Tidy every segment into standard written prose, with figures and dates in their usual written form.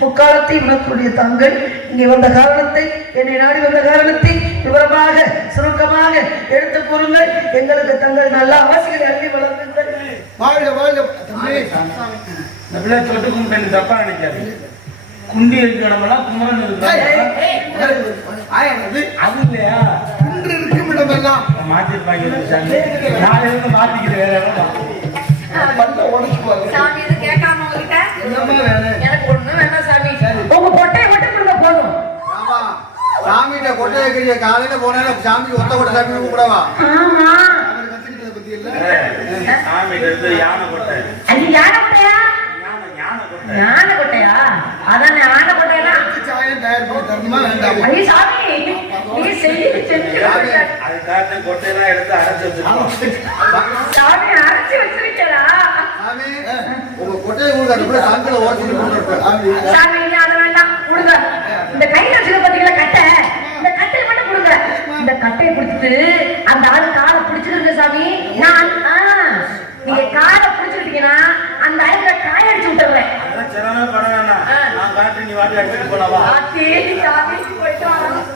முக்காலத்தை உணர்த்துடைய தாங்கள் இங்கே வந்த காரணத்தை, என்னை நாடி வந்த காரணத்தை விவரமாக சுருக்கமாக எடுத்துக் கூறுங்கள். எங்களுக்கு தங்கள் நல்ல ஆசைகளை அள்ளி வளர்த்துங்கள். தப்பா நினைக்காது. குண்டி இருக்கிற இடமெல்லாம் குமரன் இருக்கு. அது இல்லையா மாத்திருப்பாங்க. மாத்திக்கிறேன் வேற இடம் சாமிகிட்ட கொட்டை வைக்கிற காலையில போனா சாமி ஒத்த கொட்டை சாமி கூப்பிடவா? யானை கொட்டையா? அதானே ஆனை கொட்டையெல்லாம் தயார் பண்ணி தரணுமா வேண்டாமா? அதுக்காக கொட்டையெல்லாம் எடுத்து அரைச்சு வச்சிருக்கோம். சாமி அரைச்சு வச்சிருக்கா? சாமி உங்க கொட்டையை கொடுக்க சாங்கில ஓசிட்டு போட்டு சாமி நீ அதை வேண்டாம் கொடுங்க. இந்த கையில வச்சுக்க பாத்தீங்களா கட்டை, இந்த கட்டையை மட்டும் கொடுங்க. இந்த கட்டையை கொடுத்துட்டு அந்த ஆளு காலை பிடிச்சிருங்க சாமி. நான் நீங்க காலை பிடிச்சிருக்கீங்கன்னா அந்த ஆளுல காய அடிச்சு விட்டுறேன். நான் காட்டு நீ வாட்டி அடிச்சுட்டு போனவா சாமி போயிட்டு வரலாம்.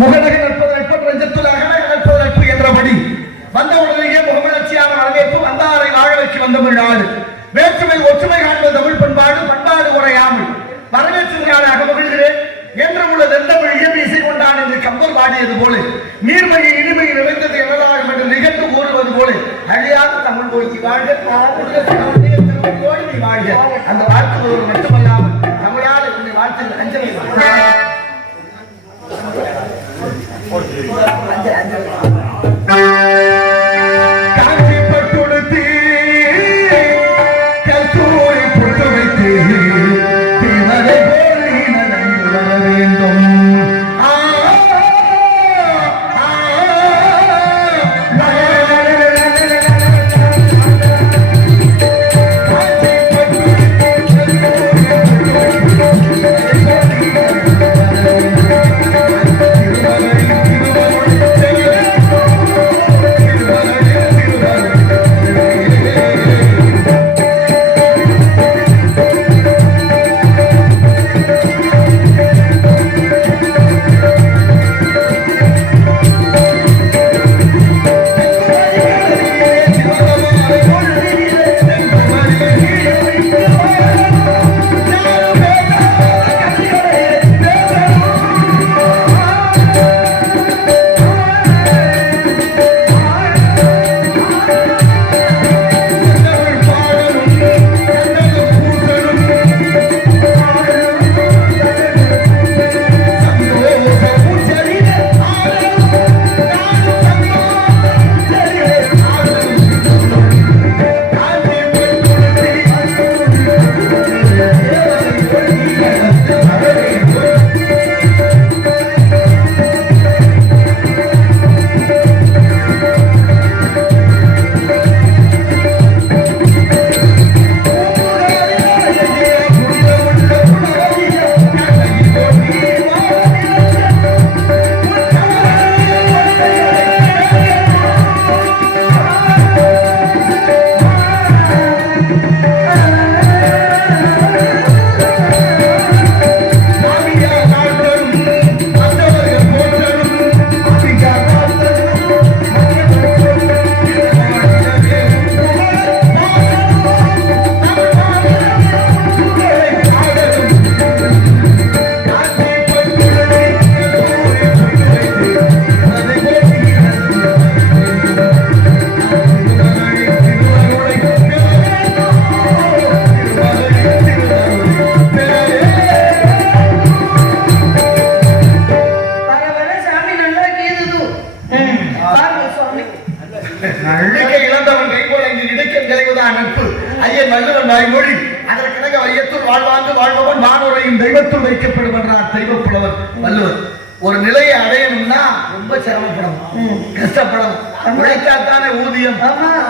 முகநகை நட்பது நெஞ்சத்துல அகநகை நட்பது நட்பு என்றபடி வந்த உடனேயே முகமலர்ச்சியான வரவேற்பு வந்தாரை வாழ வைக்க வந்த நாடு வேற்றுமை ஒற்றுமை காண்பது தமிழ் பண்பாடு பண்பாடு குறையாமல் வரவேற்றுமையாளாக மகிழ்கிறேன் என்ற உள்ளது எந்த இயல் இசை கொண்டான் என்று கம்பர் பாடியது போல நீர்மையை இனிமை நிறைந்தது எனதாகும் என்று நிகழ்ந்து கூறுவது போல அழியாத தமிழ் மொழிக்கு வாழ்க வாழ்க அந்த வாழ்த்துவது மட்டுமல்லாமல் தமிழால் என்னுடைய வாழ்த்து அஞ்சலி காஞ்சி பட்டுடுத்தி கஸ்தூரி பொட்டு வைத்து திவரை போலி நடந்து வர வேண்டும் தெய்வத்துள் வைக்கப்படும் என்றார் தெய்வப்புலவர் வள்ளுவர். ஒரு நிலையை அடையணும்னா ரொம்ப சிரமப்படணும், கஷ்டப்படணும், உழைக்காத்தானே ஊதியம்.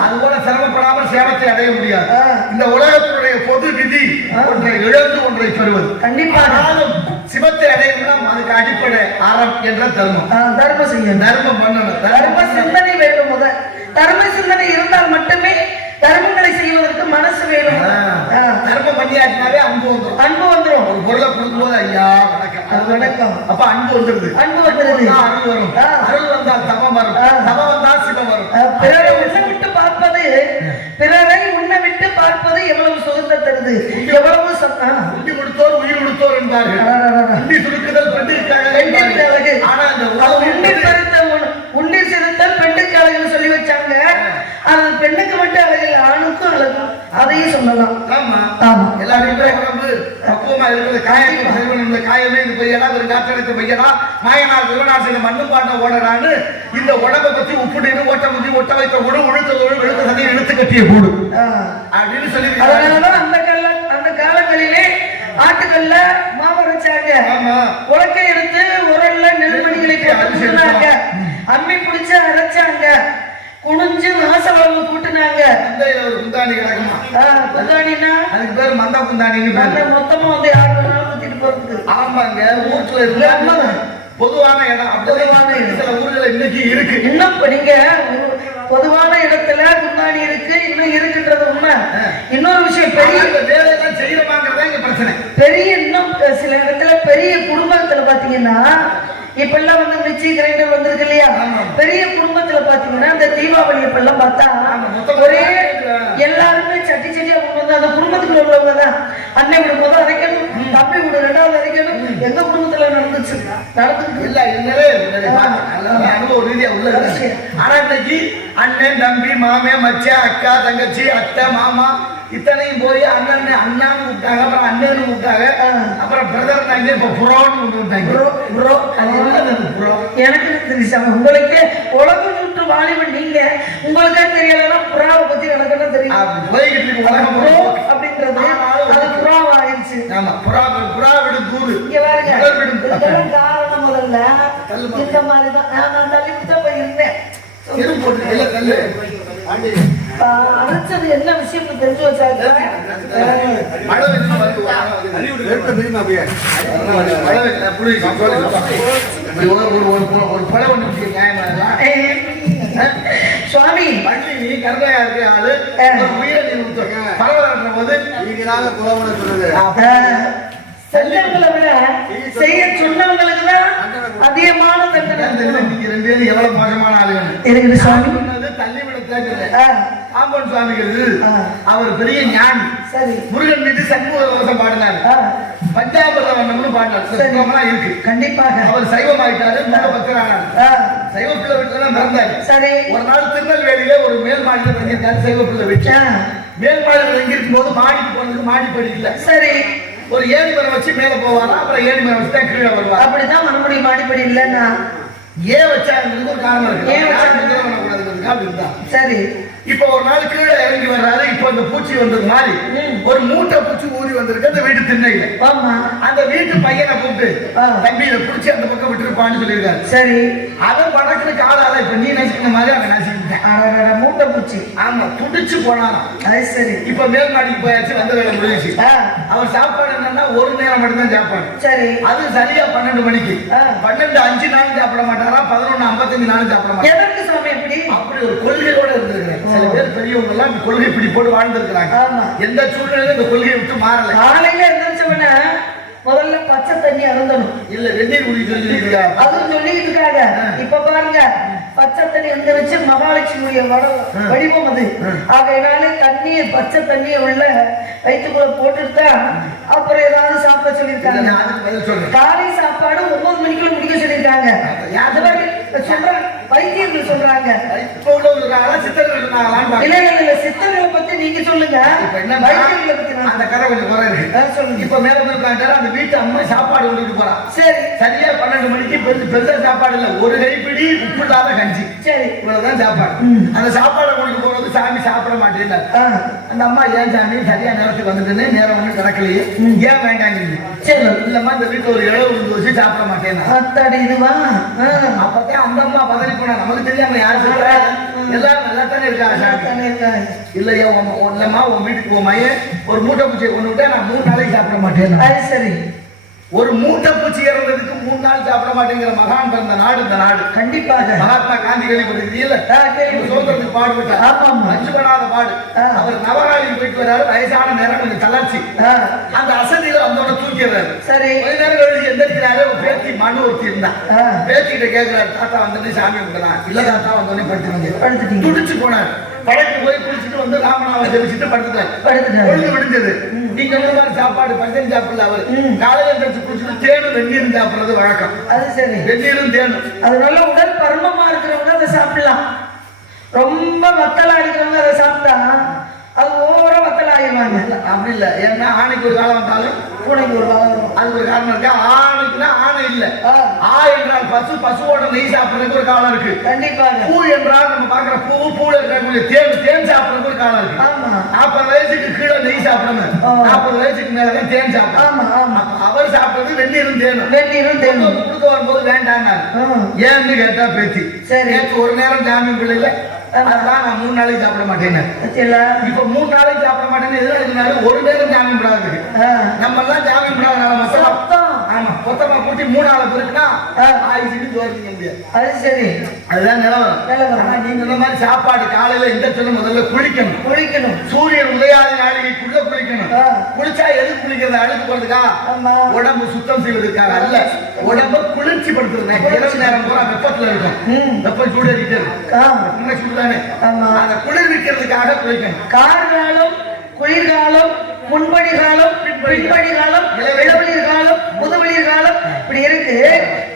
அது போல சிரமப்படாமல் சேவத்தை அடைய முடியாது. இந்த உலகத்தினுடைய பொது விதி ஒன்றை இழந்து ஒன்றை பெறுவது. கண்டிப்பாக சிவத்தை அடையணும்னா அதுக்கு அடிப்படை ஆரம் என்ற தர்மம். தர்மம் செய்ய தர்மம் பண்ணணும், தர்ம சிந்தனை வேண்டும். முதல் தர்ம சிந்தனை இருந்தால் மட்டுமே தர்மங்களை செய்வதற்கு மனசு வேணும். தர்மம் பண்ணியாச்சுனாவே அன்பு வந்துடும். அன்பு வந்துடும். ஒரு பொருளை கொடுக்கும்போது ஐயா வணக்கம் வணக்கம் அப்ப அன்பு வந்துருது. அன்பு வந்துருது. அருள் வரும். அருள் வந்தால் தவம் வரும். தவம் வந்தால் சிவம் வரும். பிறரை உண்ண விட்டு பார்ப்பது, பிறரை உண்ண விட்டு பார்ப்பது எவ்வளவு சுகத்தை தருது, எவ்வளவு உண்டி கொடுத்தோர் உயிர் கொடுத்தோர் என்பார்கள். உண்டி சுருக்குதல் பெண்ணுக்கு அழகு. ஆனா அந்த உண்டி பறித்த உண்டி சிறுத்தல் பெண்ணுக்கு அழகுன்னு சொல்லி வச்சாங்க. அது பெண்ணுக்கு மட்டும் அழகு, ஆணுக்கும் அழகு. அதையும் சொல்லலாம். ஆமா ஆமா. எல்லாரும் உடம்பு பக்குவமா இருக்கிறது. காயத்தை காயமே இது பையனா ஒரு காற்றடைத்த பையனா மாயனார் திருவண்ணார் செய்த மண்ணும் பாண்ட ஓடறான்னு இந்த உடம்பை பத்தி உப்புடின்னு ஓட்ட முந்தி ஒட்ட வைத்த கூடு உழுத்ததோடு வெளுத்த சதையை இழுத்து கட்டிய கூடு அப்படின்னு சொல்லி. அதனாலதான் அந்த காலங்களிலே ஆட்டுக்கல்ல மாவு அரைச்சாங்க, உலக்கை எடுத்து உரல்ல நெல்மணிகளை போட்டு அம்மி பிடிச்சு அரைச்சாங்க, குனிஞ்சு வாசவளவு கூட்டுனாங்க. சந்தையில ஒரு குந்தாணி கிடக்குமா, குந்தாணின்னா அதுக்கு பேரு மந்த குந்தாணின்னு பேரு. மொத்தமா வந்து யார் வேணாலும் குத்திட்டு போறதுக்கு. ஆமாங்க, ஊர்ல இருந்தா பொதுவான இடம். பொதுவான சில ஊர்ல இன்னைக்கு இருக்கு. இன்னும் நீங்க பொதுவான இடத்துல குந்தாணி இருக்கு, இன்னும் இருக்குன்றது உண்மை. இன்னொரு விஷயம், பெரிய வேலையெல்லாம் செய்யறமாங்கிறதா இங்க பிரச்சனை. பெரிய இன்னும் சில இடத்துல பெரிய குடும்பத்துல பாத்தீங்கன்னா இப்ப எல்லாம் வந்து மிக்சி கிரைண்டர் வந்திருக்கு இல்லையா, பெரிய குடும்பத்துல பாத்தீங்கன்னா இந்த தீபாவளி இப்ப எல்லாம் பார்த்தா ஒரே எல்லாருமே சட்டி சட்டியா கொண்டு வந்து அந்த குடும்பத்துக்குள்ள உள்ளவங்க தான். அன்னை வீடு முதல் அரைக்கணும், தம்பி வீடு ரெண்டாவது அரைக்கணும். எங்க குடும்பத்துல நடந்துச்சு இல்ல அனுபவ ரீதியா உள்ள. ஆனா இன்னைக்கு அண்ணன் தம்பி மாமே மச்சான் அக்கா தங்கச்சி அத்தை மாமா இத்தனையும் போய் அண்ணன் அண்ணான்னு கூப்பிட்டாங்க, அப்புறம் அண்ணன்னு கூப்பிட்டாங்க, அப்புறம் பிரதர் நாங்க இப்ப புரோன்னு கொண்டு வந்தாங்க. எனக்கு தெரிஞ்சு உங்களுக்கு உலகம் சுட்டு வாலிபன் நீங்க, உங்களுக்கே தெரியலன்னா புறாவை பத்தி எனக்கு தெரியும். போய்கிட்டு இருக்கு உலகம் புரோ அப்படின்றது அது புறாவா ஆயிடுச்சு. ஆமா, புறா விடும் தூது. இங்க பாருங்க, காரணம் முதல்ல இந்த மாதிரிதான். நான் தள்ளிவிட்டு போய் இருந்தேன். அரைச்சது என்ன விஷயம் தெரிஞ்சு வச்சாங்க. சுவாமி பள்ளி கருணையா இருக்கு ஆளு உயிரை பரவாயில்ல போது நீங்களாக புறவன சொல்றது. செல்லவங்களை விட செய்ய சொன்னவங்களுக்கு தான் அதிகமான தண்டனை. நீங்க ரெண்டு பேரும் எவ்வளவு மோசமான ஆளுங்க இருக்குது சுவாமி. தள்ளி விட காம்பவுண்ட் சுவாமிகள் அவர் பெரிய ஞானி. சரி, முருகன் மீது சண்முகம் பாடினார், பஞ்சாபம்னு பாடினார் இருக்கு. கண்டிப்பாக அவர் சைவமாயிட்டாரு, பக்தரானார். சைவ பிள்ளை வீட்டுல மறந்தாரு. சரி, ஒரு நாள் திருநெல்வேலியில ஒரு மேல் மாடியில் தங்கியிருக்காரு. சைவ பிள்ளை வீட்டு மேல் மாடியில் தங்கியிருக்கும் போது மாடிக்கு போனதுக்கு மாடி படிக்கல. சரி, ஒரு ஏணிமரம் வச்சு மேல போவாரா, அப்புறம் ஏணிமரம் வச்சு தான் கீழே வருவார். அப்படிதான் மறுபடியும் மாடிப்படி இல்லைன்னா ஏன் வச்சாங்கிறது ஒரு காரணம் இருக்கு. ஏன் வச்சா சரி. இப்ப ஒரு நாள் கீழே இறங்கி வர்றாரு. இப்ப அந்த பூச்சி வந்தது மாதிரி ஒரு மூட்டை பூச்சி ஊறி வந்திருக்கு அந்த வீட்டு திண்ணையில. அந்த வீட்டு பையனை கூப்பிட்டு தம்பியில புடிச்சு அந்த பக்கம் விட்டுருப்பான்னு சொல்லியிருக்காரு. சரி, அவன் படக்குற காலால இப்ப நீ நசிக்கிற மாதிரி அவன் நசிக்கிட்டேன் மூட்டை பூச்சி. ஆமா, துடிச்சு போனாராம். அது சரி. இப்ப மேல் மாடிக்கு போயாச்சு, வந்த வேலை முடிஞ்சிச்சு. அவர் சாப்பாடு என்னன்னா ஒரு நேரம் மட்டும்தான் சாப்பாடு. சரி, அது சரியா 12 மணிக்கு. 12:05 நாளும் சாப்பிட மாட்டாரா, 11:55 நாளும் சாப்பிட மாட்டாரா. எதற்கு சுவாமி இப்படி? அப்படி ஒரு கொள்கையோட இருந்திருக்கிறேன். சில பேர் பெரியவங்க எல்லாம் கொள்கை பிடி போட்டு வாழ்ந்திருக்கிறாங்க. எந்த சூழ்நிலையிலும் இந்த கொள்கையை விட்டு மாறல. காலையில எந்திரிச்சவன முதல்ல பச்சை தண்ணி அருந்தணும். இல்ல வெந்நீர் குடிக்க அதுவும் சொல்லிட்டு இருக்காங்க. இப்ப பாருங்க, பச்சை தண்ணி எந்திரிச்சு மகாலட்சுமியுடைய வடிவம் அது. ஆகையினால தண்ணீர் பச்சை தண்ணியை உள்ள வயிற்றுக்குள்ள போட்டுட்டா அப்புறம் ஏதாவது சாப்பிட சொல்லியிருக்காங்க. காலை சாப்பாடு 9 மணிக்குள்ள முடிக்க சொல்லியிருக்காங்க. சொல்றாங்க வைத்தியர்கள் சொல்றாங்க. இல்ல இல்ல சித்தர்களை பத்தி நீங்க சொல்லுங்க. வைத்தியர்களை பத்தி அந்த கதை கொஞ்சம் குறை இருக்கு. சொல்லுங்க. இப்ப மேல அந்த வீட்டு அம்மா சாப்பாடு கொண்டுட்டு போறான். சரி, சரியா 12 மணிக்கு பெருசா சாப்பாடு இல்ல, ஒரு கைப்பிடி உப்பு இல்லாத கஞ்சி. சரி, இவ்வளவுதான் சாப்பாடு. அந்த சாப்பாடு கொண்டு போறது சாமி சாப்பிட மாட்டேன். அந்த அம்மா ஏன் சாமி சரியா நேரத்துக்கு வந்துட்டு நேரம் ஒண்ணு கிடக்கலையே, ஏன் வேண்டாங்க. சரி, இல்லம்மா இந்த வீட்டுல ஒரு இழவு விழுந்து வச்சு சாப்பிட மாட்டேன். அப்பதான் அந்த அம்மா பதறி போனா, நமக்கு தெரியாம யாரு சொல்ற எல்லாரும் நல்லா தானே இருக்காங்க. இல்லையா இல்லம்மா உன் வீட்டுக்கு உன் மையன் ஒரு மூட்டை பூச்சியை கொண்டு விட்டா நான் 3 நாளைக்கு சாப்பிட மாட்டேன். சரி, ஒரு மூட்டை பூச்சி இறந்ததுக்கு 3 நாள் சாப்பிட மாட்டேங்கிற மகான் பிறந்த நாடு இந்த நாடு. கண்டிப்பாக மகாத்மா காந்தி கேள்விப்பட்டிருக்கீங்கல்ல, சுதந்திரத்துக்கு பாடுபட்டார். அஞ்சுபடாத பாடு. அவர் நவகாலிக்கு போயிட்டு வர்றாரு. வயசான நேரம் கொஞ்சம் தளர்ச்சி. அந்த அசதியில வந்தோட தூக்கிறாரு. சரி, கொஞ்ச நேரம் கழிச்சு எந்திரிக்கிறாரு. ஒரு பேத்தி மனு ஒருத்தி இருந்தா. பேத்திக்கிட்ட கேட்கிறாரு, தாத்தா வந்துட்டு சாமி கும்பிடலாம். இல்ல தாத்தா வந்தோடனே படுத்து துடிச்சு போனார். படைக்கு போய் குளிச்சுட்டு வந்து ராமநாம ஜெபிச்சுட்டு படுத்துட்டாரு. பொழுது விடிஞ்சது. நீங்க மாதிரி சாப்பாடு பஞ்சம் சாப்பிடல. அவர் காலையில குளிச்சுட்டு தேனும் வெந்நீரும் சாப்பிடுறது வழக்கம். அது சரி, வெந்நீரும் தேனும். அதனால உடல் பருமமா இருக்கிறவங்க அதை சாப்பிடலாம். ரொம்ப வத்தலா இருக்கிறவங்க அதை சாப்பிட்டா அது ஓவரா வத்தல் ஆகிடுவாங்க. அப்படி இல்ல, ஏன்னா ஆணைக்கு ஒரு காலம் வந்தாலும் பூனைக்கு ஒரு காலம் வரும். அதுக்கு ஒரு காரணம் இருக்கு. ஆணைக்குன்னா ஆணை இல்ல, ஆ என்றால் பசு, பசுவோட நெய் சாப்பிடுறதுக்கு ஒரு காலம் இருக்கு. கண்டிப்பாக. பூ என்றால் நம்ம பாக்குற பூல இருக்கக்கூடிய தேன் சாப்பிடுறதுக்கு ஒரு காலம் இருக்கு. 40 வயசுக்கு கீழே நெய் சாப்பிடணும், 40 வயசுக்கு மேலதான் தேன் சாப்பிடணும். அவர் சாப்பிடுறது வெந்நீரும் தேனும். கொடுக்க வரும்போது வேண்டாங்க. ஏன்னு கேட்டா பேத்தி. சரி, ஒரு நேரம் ஜாமீன் பிள்ளைல அதெல்லாம் நான் 3 நாளைக்கு சாப்பிட மாட்டேன்னு. இப்ப 3 நாளைக்கு சாப்பிட மாட்டேன்னு எதுனா இருந்தாலும் ஒரு நேரம் ஜாமீன் விடாது. நம்ம எல்லாம் ஜாமீன் விடாதனால மொத்தம் ஆமா மொத்தமா கூட்டி 3 நாளுக்கு இருக்குன்னா ஆயிடுச்சு தோற்க முடியாது. அது சரி, அதுதான் நிலவரம். ஆனா நீங்க இந்த மாதிரி சாப்பாடு காலையில எந்திரிச்சு முதல்ல குளிக்கணும். சூரியன் உதயாதி நாளிகைக்குள்ள குளிக்கணும். குளிச்சா எதுக்கு குளிக்கிறது? அழுக்கு போறதுக்கா? உடம்பு சுத்தம் செய்வதற்காக அல்ல, உடம்பு குளிர்ச்சி படுத்துறது. இரவு நேரம் பூரா வெப்பத்துல இருக்கும், வெப்பம் சூடு அடிக்கிறது சூடுதானே, அதை குளிர்விக்கிறதுக்காக குளிக்கணும். கார்காலம், குளிர்காலம், முன்படி காலம், பின்படி காலம், இளவெளிர் காலம், முதுவெளிர் காலம், இப்படி இருக்கு.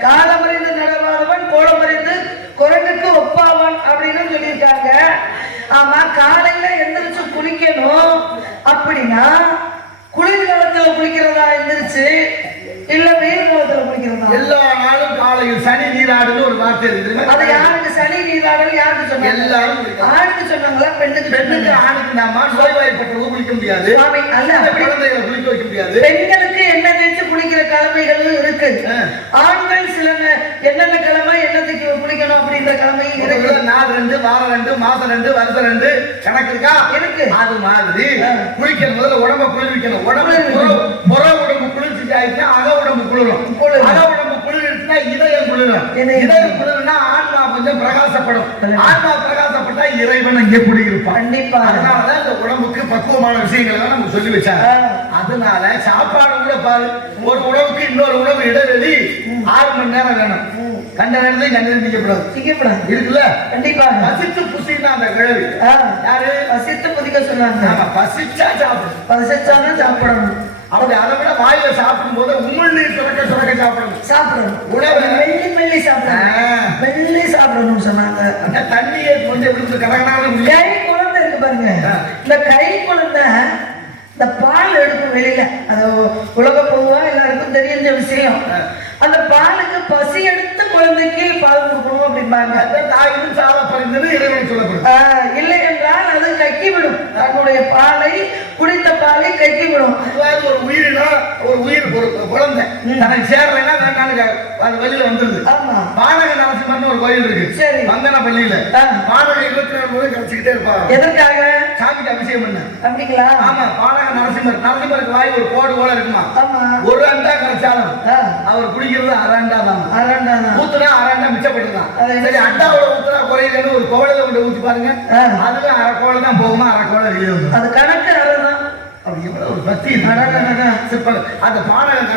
காலமறிந்து நடவாதவன் கோலமறிந்து குரங்குக்கு ஒப்பாவான் அப்படின்னு சொல்லியிருக்காங்க. ஆமா, காலையில எந்திரிச்சு குளிக்கணும் அப்படின்னா குளிர்காலத்துல குளிக்கிறதா எந்திரிச்சு இல்ல வெயில் காலத்துல குளிக்கிறதா? எல்லா நாளும் காலையில் சனி நீராடுன்னு ஒரு வார்த்தை இருக்கு. அது யாருக்கு சனி நீராடல் யாருக்கு சொன்னாங்க? எல்லாரும் ஆணுக்கு சொன்னாங்களா பெண்ணுக்கு? பெண்ணுக்கு ஆணுக்கு நாம நோய்வாய்ப்பட்டவங்க குளிக்க முடியாது, குழந்தைகளை குளிக்க வைக்க முடியாது. பெண்களுக்கு என்ன தேய்ச்சி குளிக்கிற கிழமைகள் இருக்கு. ஆண்கள் சில என்னென்ன கிழமை என்னத்துக்கு குளிக்கணும் அப்படின்ற கிழமை இருக்கு. நாள் 2, வாரம் 2, மாசம் 2, வருஷம் 2 கணக்கு இருக்கா? இருக்கு. அது மாதிரி குளிக்கிற முதல்ல உடம்ப குளிர்விக்கணும். புற உடம்பு குளிர்ச்சி ஆயிடுச்சா அக உடம்பு குளிரும். அக உடம்பு குளிர்னா இதயம் குளிரும். இதயம் குளிர்னா ஆன்மா கொஞ்சம் பிரகாசப்படும். ஆன்மா பிரகாசப்பட்டா இறைவன் அங்கே குடியிருப்பான். கண்டிப்பா. அதனாலதான் இந்த உடம்புக்கு பக்குவமான விஷயங்களை நமக்கு சொல்லி வச்சாங்க. அதனால சாப்பாடு கூட பாரு, ஒரு உணவுக்கு இன்னொரு உணவு இடைவெளி 6 மணி நேரம் வேணும். கண்ட நேரத்தையும் கண்டது திங்கப்படாது இருக்குல்ல. கண்டிப்பா. பசித்து புசின்னா அந்த கிழவி யாரு? பசித்து புதிக்க சொன்னாங்க. பசிச்சா சாப்பிடும், பசிச்சாதான் சாப்பிடணும். அப்படி அதை விட வாயில சாப்பிடும் போது உமிழ் நீர் சுரக்க சாப்பிடணும். உணவு மெல்லி சாப்பிடணும் சொன்னாங்க. அந்த தண்ணியை கொஞ்சம் விடுத்து கடகனாலும் கை குழந்தை இருக்கு பாருங்க, இந்த கை குழந்தை இந்த பால் எடுக்கும் வெளியில. அது உலக பொதுவா எல்லாருக்கும் தெரிஞ்ச விஷயம். அந்த பாலுக்கு பசி எடுத்து குழந்தைக்கு பால் கொடுக்கணும் அப்படிம்பாங்க. தாயும் சால பறிந்தது இறைவன் சொல்லப்படும். இல்லை என்றால் அது கக்கி விடும், தன்னுடைய பாலை குடித்த பாலை கக்கி விடும். அதாவது ஒரு உயிரினா ஒரு உயிர் ஒரு குழந்தை தனக்கு சேரலைன்னா வேண்டான்னு அது வெளியில வந்துருது. பானக நரசிம்மன் ஒரு கோயில் இருக்கு. சரி, வந்தன பள்ளியில பானக 24 முறை கரைச்சிக்கிட்டே இருப்பாங்க. எதற்காக? சாமிக்கு அபிஷேகம் பண்ண. அப்படிங்களா? ஆமா. பானக நரசிம்மருக்கு வாய் ஒரு கோடு போல இருக்குமா. ஒரு அண்டா கரைச்சாலும் அவர் குடிக்கிறது அரண்டா தான். ஊத்துனா அரண்டா மிச்சப்பட்டுதான். சரி, அண்டாவோட ஊத்துனா குறையிலன்னு ஒரு கோவில கொண்டு ஊத்தி பாருங்க, அதுவே அரை கோவில் தான் போகுமா, அரை கோவில் வெளியே வந்து அது கணக்கு அரைதான். அப்படி எவ்வளவு ஒரு பத்தி அந்த பானகம்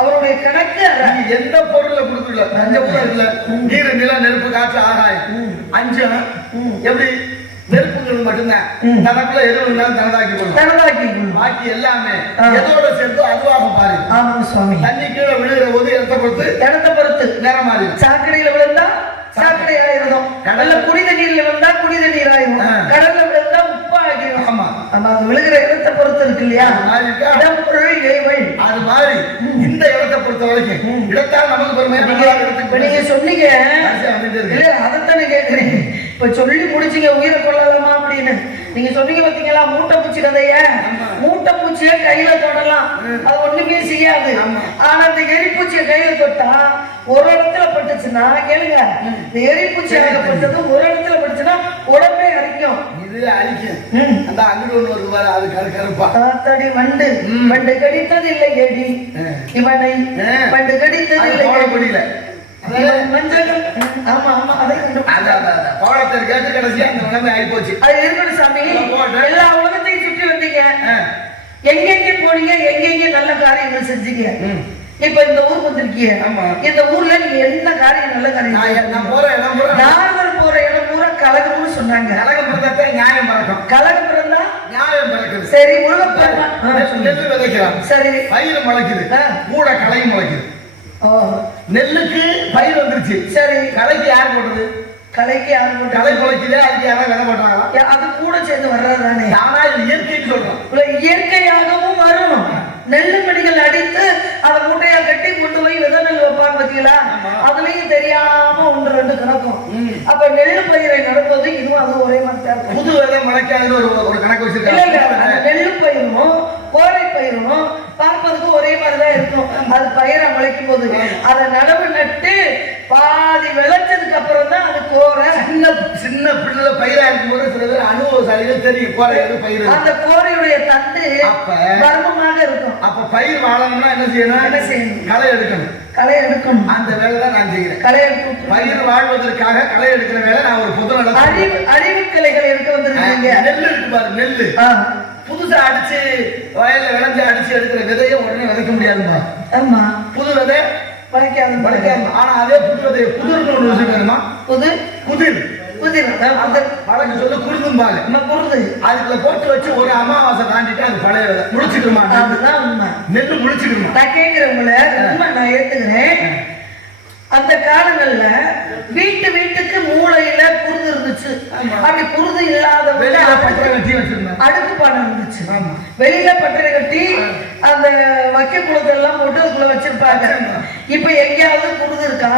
அவருடைய கணக்கு. எந்த பொருள்ல கொடுக்கல, பஞ்சபூதம் இல்ல, நீர் நில நெருப்பு காற்று ஆகாயம் 5 எப்படி நெருப்புங்கிறது மட்டும்தான். தனக்குள்ள எது இருந்தாலும் தனதாக்கி பாக்கி எல்லாமே எதோட சேர்த்து அதுவாக பாரு. ஆமா சுவாமி. தண்ணி கீழே விழுகிற போது இடத்தை பொறுத்து நேரம் மாறி. சாக்கடையில விழுந்தா சாக்கடை ஆயிரும், கடல்ல குடித நீர்ல விழுந்தா குடித நீர் ஆயிரும், கடல்ல விழுந்தா உப்பா ஆகிரும். ஆமா, நம்ம விழுகிற இடத்தை பொறுத்து இருக்கு இல்லையா? இடம் பொருள் இறைவன். அது மாதிரி இந்த இடத்தை பொறுத்த வரைக்கும் இடத்தால் நமக்கு பெருமையா. நீங்க சொன்னீங்க இல்ல, அதைத்தானே கேட்கிறேன். இப்ப சொல்லி முடிச்சீங்க உயிரை கொள்ளலாமா அப்படின்னு. நீங்க சொன்னீங்க பாத்தீங்களா மூட்டை பூச்சி கதைய. மூட்டை பூச்சிய கையில தொடலாம், அது ஒண்ணுமே செய்யாது. ஆனா அந்த எரிப்பூச்சிய கையில தொட்டா ஒரு இடத்துல பட்டுச்சுன்னா கேளுங்க, இந்த எரிப்பூச்சி ஆகப்பட்டது ஒரு இடத்துல பட்டுச்சுன்னா உடம்பே அரிக்கும். இது அரிக்கும். அந்த அங்கிட்டு ஒண்ணு வருது பாரு, அது கருப்பா தடி வண்டு. வண்டு கடித்தது இல்லை கேடி இவனை, வண்டு கடித்தது இல்லை முடியல. ஆமா ஆமா, அதை கேட்டு கடைசியா அந்த நிலைமை ஆகி போச்சு. அது இருக்கணும் சாமி. எல்லா உலகத்தையும் சுற்றி வந்தீங்க, எங்கெங்க போனீங்க, எங்கெங்க நல்ல காரியங்கள் செஞ்சீங்க. இப்ப இந்த ஊர் வந்திருக்கீங்க, இந்த ஊர்ல நீங்க என்ன காரியம் நல்ல காரியம்? நார்மல் போற இடம் பூரா கலகம்னு சொன்னாங்க. கலகம் பிறந்தா நியாயம் பிறக்கும். கலகம் பிறந்தா நியாயம் பிறக்குது. சரி, நெல்லு விதைக்கிறான். சரி, பயிர் முளைக்குது, கூட களையும் முளைக்குது. நெல்லுக்கு பயிர் வந்துருச்சு. சரி, களைக்கு யார் போடுறது? களைக்கு யார் போட்டு? களை முளைக்குதே, அதுக்கு யாராவது விதை போட்டாங்களா? அது கூட சேர்ந்து வர்றதுதானே. ஆனா இது இயற்கைன்னு சொல்றோம். இயற்கையாகவும் வரணும். நெல்லு மணிகள் அடித்து அதை மூட்டையா கட்டி கொண்டு போய் விதை நெல் வைப்பாங்க பாத்தீங்களா? அதுலயும் தெரியாம 1-2 கணக்கும். அப்ப நெல்லு பயிரை நடப்பது இதுவும் அதுவும் ஒரே மாதிரி. புது விதை முளைக்காதுன்னு ஒரு கணக்கு வச்சிருக்காங்க. நெல்லு பயிரும் கோரை பயிரும் பார்ப்பதுக்கு ஒரே மாதிரிதான் இருக்கும். அது பயிரை முளைக்கும் போது அதை நடவு நட்டு பாதி விளைச்சதுக்கு அப்புறம் தான் அது கோரை. சின்ன பிள்ளைல பயிரா இருக்கும்போது சில பேர் அனுபவசாலிகள் தெரியும் கோரை பயிர். அந்த கோரையுடைய தண்டு அப்ப பருமமாக இருக்கும். அப்ப பயிர் வாழணும்னா என்ன செய்யணும்? களை எடுக்கணும். களை எடுக்கணும். அந்த வேலை தான் நான் செய்கிறேன். களை எடுக்கும். பயிர் வாழ்வதற்காக களை எடுக்கிற வேலை நான் ஒரு பொது அறிவு கிளைகளை எடுக்க வந்திருக்கீங்க. நெல் இருக்கு பாரு, நெல்லு புதுசா அடிச்சு வயல்ல விளைஞ்சு அடிச்சு எடுக்கிற விதையை உடனே விதைக்க முடியாதுமா. ஆமா, புது விதை பழைக்காது. ஆனா அதே புது விதையை குதிர்னு ஒண்ணு விஷயம் வேணுமா? குதிர் வழக்கு சொல்லு குருதும்பாங்க. குருது அதுக்குள்ள போட்டு வச்சு ஒரு அமாவாசை தாண்டிட்டு அது பழைய விதை முடிச்சுக்குமா? அதுதான் உண்மை. நெல்லு முடிச்சுக்கணுமா? நான் கேட்கிறவங்கள உண்மை நான் ஏத்துக்கிறேன். அந்த காலங்கள்ல வீட்டுக்கு மூளையில குருது இருந்துச்சு. அப்படி குருது இல்லாதவங்க அடுக்கு பானை இருந்துச்சு. வெளியில பட்டறை கட்டி அந்த வைக்க குளத்தெல்லாம் போட்டு அதுக்குள்ள வச்சிருப்பாங்க. இப்ப எங்கேயாவது குருது இருக்கா?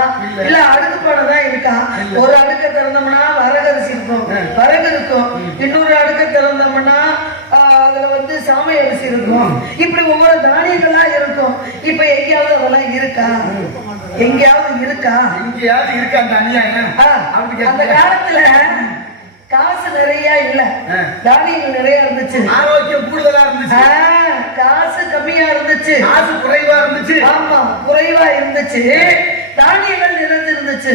இல்ல அடுக்கு பானை தான் இருக்கா? ஒரு அடுக்க திறந்தோம்னா வரகரிசி இருக்கும், வரகு இருக்கும். இன்னொரு அடுக்க திறந்தோம்னா அதுல வந்து சாமை அரிசி இருக்கும். இப்படி ஒவ்வொரு தானியங்களா இருக்கும். இப்ப எங்கேயாவது அதெல்லாம் இருக்கா? எங்கேயாவது இருக்கா? அந்த அநியாயம். அந்த காலத்துல காசு நிறைய இல்ல, தானியங்கள் நிறைய இருந்துச்சு, ஆரோக்கியம் கூடுதலா இருந்துச்சு, காசு கம்மியா இருந்துச்சு, காசு குறைவா இருந்துச்சு. ஆமா, குறைவா இருந்துச்சு. தானியங்கள் நிறைஞ்சிருந்துச்சு.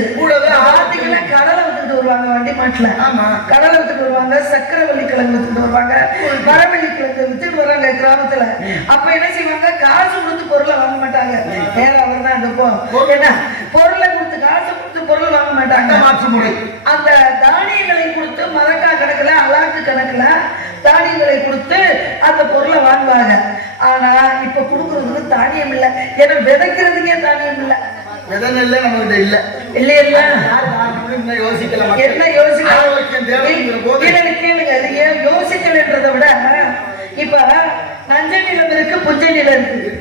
பாத்தீங்கன்னா கடலை வித்துட்டு வருவாங்க வண்டி மாட்டுல. கடலை வித்துட்டு வருவாங்க, சக்கரவள்ளி கிழங்கு வித்துட்டு வருவாங்க, மரவள்ளி கிழங்கு வித்துட்டு வராங்க கிராமத்துல. அப்ப என்ன செய்வாங்க? காசு கொடுத்து பொருளை வாங்க மாட்டாங்க. நேரம் அவர் தான் இருப்போம். என்ன பொருளை கொடுத்து காசு கொடுத்து பொருள் வாங்க மாட்டாங்க. மாற்று முறை. அந்த தானியங்களை கொடுத்து மரக்கா கணக்குல அலாக்கு கணக்குல தானியங்களை கொடுத்து அந்த பொருளை வாங்குவாங்க. ஆனா இப்ப கொடுக்கறதுக்கு தானியம் இல்ல, ஏன்னா விதைக்கிறதுக்கே தானியம் இல்ல. விதனல்ல நம்மகிட்ட இல்ல. இல்ல இல்ல என்ன யோசிக்கலாம்? என்ன யோசிக்கலாம்? கேளுங்க, அது ஏன் யோசிக்கலன்றதை விட இப்ப நஞ்சை நிலம் இருக்கு, புஞ்சை நிலம் இருக்கு.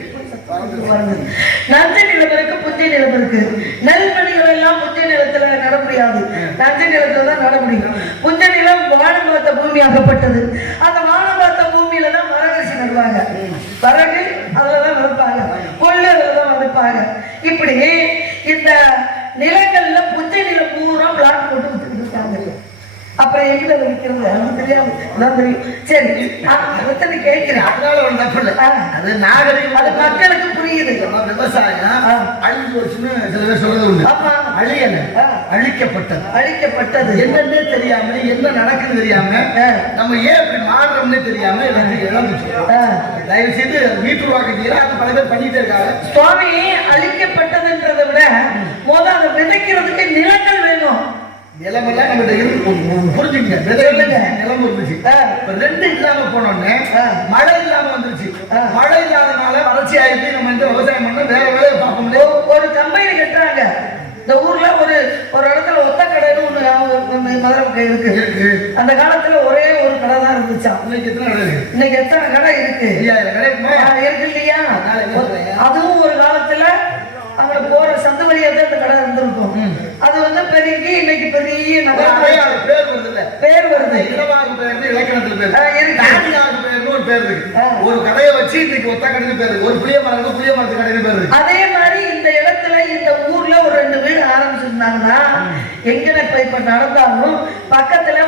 நஞ்சை நிலம் இருக்கு, புஞ்சை நிலம் இருக்கு. நெல்மணிகள் எல்லாம் புஞ்சை நிலத்துல நட முடியாது, நஞ்சை நிலத்துல தான் நட முடியும். புஞ்சை நிலம் வானம் பார்த்த பூமி ஆகப்பட்டது. அந்த வானம் பார்த்த பூமியில தான் வரகரிசி நடுவாங்க. வரகு அதுலதான் விதைப்பாங்க, கொள்ளு அதுலதான் விதைப்பாங்க. இப்படி இந்த நிலங்கள்ல புஞ்சை நிலம் பூரா பிளாட் போட்டு வித்துட்டு இருக்காங்க. அப்புறம் எங்க விற்கிறது எனக்கு தெரியாது, தெரியும். சரி, அதை கேட்கிறேன். அதனால ஒரு தப்பு இல்லை. அது நாகரிகம், அது மக்களுக்கு புரியுது. விவசாயம் அழிஞ்சு போச்சுன்னு சில பேர் சொல்றது உண்டு. அழியல, அழிக்கப்பட்டது. என்னன்னே தெரியாம, என்ன நடக்குது தெரியாம, நம்ம ஏன் இப்படி மாறுறோம்னே தெரியாம இழந்துச்சு. தயவு செய்து மீட்டுருவாக்க அது பல பேர் பண்ணிட்டே இருக்காங்க. சுவாமி, அழிக்கப்பட்டதுன்றதை விட முதல் அதை விதைக்கிறதுக்கு நிலங்கள் வேணும். நிலமெல்லாம் நம்ம புரிஞ்சுங்க, நிலம் இருந்துச்சு. ரெண்டு இல்லாம போனோடனே மழை இல்லாம வந்துருச்சு. மழை இல்லாதனால வறட்சி ஆயிடுச்சு. நம்ம இந்த விவசாயம் பண்ண வேற வேலையை பார்க்க முடியும். ஒரு கம்பெனி கட்டுறாங்க இந்த ஊர்ல, ஒரு இடத்துல ஒத்த கடைன்னு ஒண்ணு மதுரை இருக்கு. அந்த காலத்துல ஒரே ஒரு கடை தான் இருந்துச்சா. இன்னைக்கு எத்தனை கடை இருக்கு? இருக்கு இல்லையா? அதுவும் ஒரு காலத்துல அங்க போற சந்து வழியா தான் இந்த கடை இருந்திருக்கும். அது வந்து பெருகி இன்னைக்கு பெரிய நகரம் பேர் வருது. ஒரு கடையை வச்சு இன்னைக்கு ஒத்த கடைன்னு பேரு, ஒரு புளிய மரத்து கடைன்னு பேரு. அதே மாதிரி இந்த இடத்துல இந்த ஊர்ல ஒரு 2 வீடு ஆரம்பிச்சிருந்தாங்கன்னா எங்க இப்ப நடந்தாலும் பக்கத்துல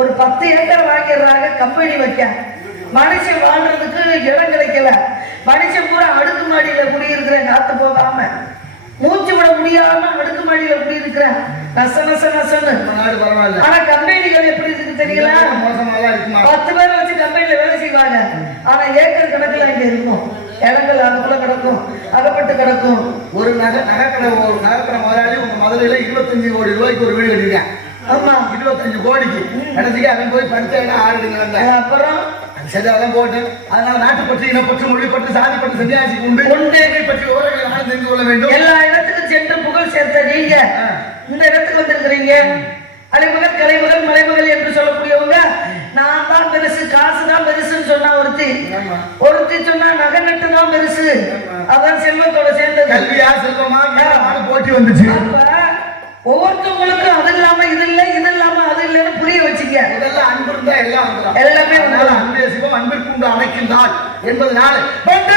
ஒரு 10 ஏக்கர் வாங்கிடுறாங்க கம்பெனி வைக்க. மனுஷன் வாழ்றதுக்கு இடம் கிடைக்கல. மனுஷன் பூரா அடுக்கு மாடியில குடியிருக்கிற, காத்து போகாம மூச்சு விட முடியாம அடுக்கு மாடியில குடியிருக்கிற, நசன்னு. ஆனா கம்பெனிகள் எப்படி இருக்கு தெரியல? 10 பேர் வச்சு கம்பெனில வேலை செய்வாங்க. ஆனா ஏக்கர் கணக்குல அங்க இருக்கும். இடங்கள் அதுக்குள்ள கிடக்கும், அகப்பட்டு கிடக்கும். ஒரு நகைக்கடை முதலாளி உங்க மதுரையில 25 கோடி ரூபாய்க்கு ஒரு வீடு கட்டிருக்கேன். ஆமா, 25 கோடிக்கு கடைசிக்கு அவன் போய் படிச்சா ஆடுங்க. அப்புறம் சரி, அதெல்லாம் போட்டு அதனால நாட்டுப்பற்று, இனப்பற்று, மொழிப்பற்று, சாதிப்பற்று, சன்னியாசி உண்டு பற்றி விவரங்களை நான் தெரிந்து கொள்ள வேண்டும். எல்லா இடத்துக்கும் சென்று புகழ் சேர்த்த நீங்க இந்த இடத்துக்கு வந்திருக்கிறீங்க. அலைமகள், கலைமகள், மலைமகள் என்று சொல்லக்கூடியவங்க நான் தான் பெருசு, காசு தான் பெருசுன்னு சொன்னா ஒருத்தி சொன்னா நகை நட்டு தான் பெருசு. அதான் செல்வத்தோட சேர்ந்தது. கல்வியா செல்வமா போட்டி வந்துச்சு. ஒவ்வொருத்தவங்களுக்கும் அது இல்லாம இது இல்லை, இது இல்லாம அது இல்லைன்னு புரிய வச்சுக்க. இதெல்லாம் அன்பு இருந்தா எல்லாம் எல்லாமே அன்பே சிவம், அன்பிற்கு உண்டு அணைக்கின்றால் என்பதனால பண்டு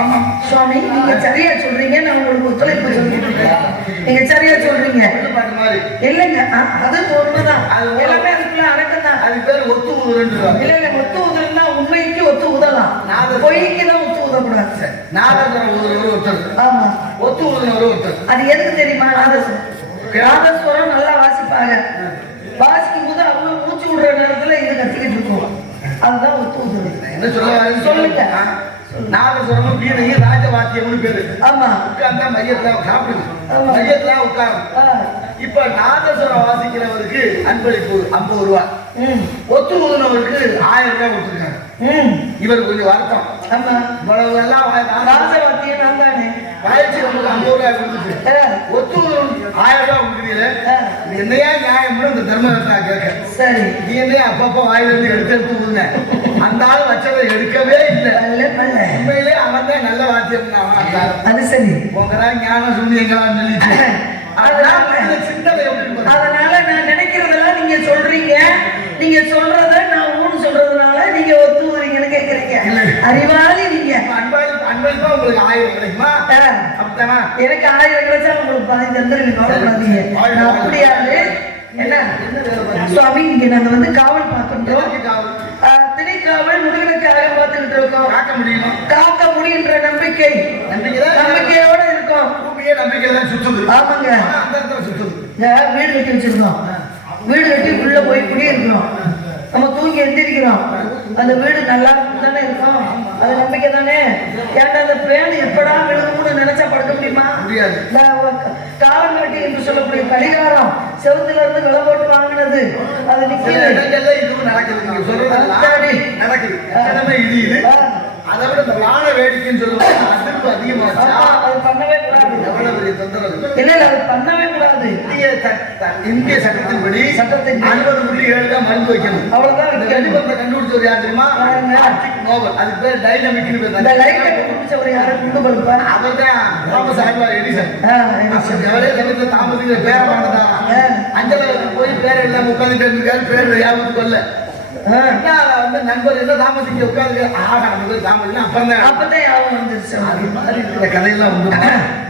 ஆமா சுவாமி நீங்க சரியா சொல்றீங்க, நான் உங்களுக்கு ஒத்துழைப்பு சொல்லிட்டு இருக்கேன். நீங்க சரியா சொல்றீங்க. பாட்டு மாதிரி இல்லைங்க, அது உண்மைதான். எல்லாமே அதுக்குள்ள அடக்கம் தான். அது பேர் ஒத்து ஊதுறேன்னு இல்ல ஒத்து ஊதுறதுன்னா உண்மைக்கு ஒத்து ஊதலாம், பொய்க்கு தான் ஒத்து ஊதக்கூடாது. நாதஸ்வரம் ஊதுறவர் ஒருத்தர், ஆமா ஒத்து ஊதுறவர் ஒருத்தர். அது எதுக்கு தெரியுமா? நாதஸ்வரம் நல்லா வாசிப்பாங்க, வாசிக்கும் போது அவங்க மூச்சு விடுற நேரத்துல இது கத்திக்கிட்டு இருக்கும், அதுதான் ஒத்து ஊதுறது. என்ன சொல்ல சொல்லுங்க. நாதஸ்வரமும் வீணையும் ராஜவாத்தியம்னு பேரு. ஆமா உட்கார்ந்தா மையத்துல சாப்பிடுது, ஆமா. மையத்துல உட்காரும். இப்ப நாதஸ்வரம் வாசிக்கிறவருக்கு அன்பளிப்பு 50 ரூபாய், ஒத்து ஊதுனவருக்கு 1000 ரூபாய் கொடுத்துருக்காங்க. இவருக்கு கொஞ்சம் வருத்தம். ஆமா இவ்வளவு எல்லாம் ராஜவாத்தியம் நான் தானே வாய்ச்சி நமக்கு 50 ரூபாய் கொடுத்துச்சு, ஒத்து 1000 ரூபாய் கொடுக்குறீங்களே, என்னையா நியாயம்னு இந்த தர்மரத்னா கேட்க. சரி நீ என்னையா அப்பப்போ வாயிலிருந்து எடுத்து ஊதுங்க, அந்த ஆள் வச்சதை எடுக்கவே இல்லை. உண்மையிலே அவன் தான் நல்ல வாத்தியம். அது சரி, உங்களா ஞானம் சொன்னீங்களான்னு சொல்லிட்டு சிந்தனை எப்படி. அதனால நான் நினைக்கிறதெல்லாம் நீங்க சொல்றீங்க, நீங்க சொல்றத நான் ஊன்னு சொல்றதுனால நீங்க ஒத்து ஊறீங்கன்னு கேக்குறீங்க. அறிவாளி நீங்க. அன்பளிப்பா உங்களுக்கு 1000 கிடைக்குமா? அப்படித்தானா? எனக்கு 1000 கிடைச்சா உங்களுக்கு 10 தந்துருங்க, கவலைப்படாதீங்க. நான் அப்படியாது என்ன சுவாமி, இங்க நாங்க வந்து காவல் பார்க்கின்றோம். திணைக்காவல் முருகனுக்காக பார்த்துக்கிட்டு இருக்கோம். காக்க முடியுமா? காக்க முடியுன்ற நம்பிக்கையோட இருக்கோம். பூமியே நம்பிக்கையில தான் சுத்துது. ஆமாங்க, அந்த இடத்துல சுத்துது. வீடு கட்டி வச்சிருக்கோம், வீடு கட்டி உள்ள போய் குடியிருக்கிறோம், நம்ம தூங்கி எந்திரிக்கிறோம், அந்த வீடு நல்லா தானே இருக்கும், அது நம்பிக்கை தானே. ஏன்டா அந்த பேன் எப்படா விழுகும்னு நினைச்சா படுக்க முடியுமா? முடியாது. காவல் கட்டி என்று சொல்லக்கூடிய கடிகாரம் செவத்துல இருந்து விலை போட்டு வாங்கினது அது நிக்கல. இதுவும் நடக்குது, நீங்க சொல்றது நடக்குது. இது அதை விட இந்த வாழ வேடிக்கைன்னு சொல்லுவாங்க, அதிர்வு அதிகமாச்சா அது பண்ணவே கூடாது. எவ்வளவு பெரிய தொந்தரவு. இல்ல அது பண்ணவே கூடாது. இந்திய சட்டத்தின்படி 60.7 தான் மருந்து வைக்கணும். அவ்வளவுதான். இந்த வெடிமருந்தை கண்டுபிடிச்சவர் யார் தெரியுமா? Arctic Nobel. அதுக்கு பேர் டைனமிக்னு பேர். இந்த லைட்டை கண்டுபிடிச்சவர் யாரு? குண்டு பல்பா? அவர்தான் தாமஸ் ஆல்வா எடிசன். எவரே சமயத்துல தாமஸுங்கிற பேரை வாங்கினதா? அஞ்சலாவுக்கு போய் பேர் எல்லாம் உட்காந்துட்டு இருக்காரு, பேர் ஞாபகத்துக்கு வரல. வந்து நண்பர் என்ன தாமசிக்க உட்காந்து அப்பதான் யாவும் வந்துருச்சு. அது மாதிரி இருக்கிற கதையெல்லாம் வந்து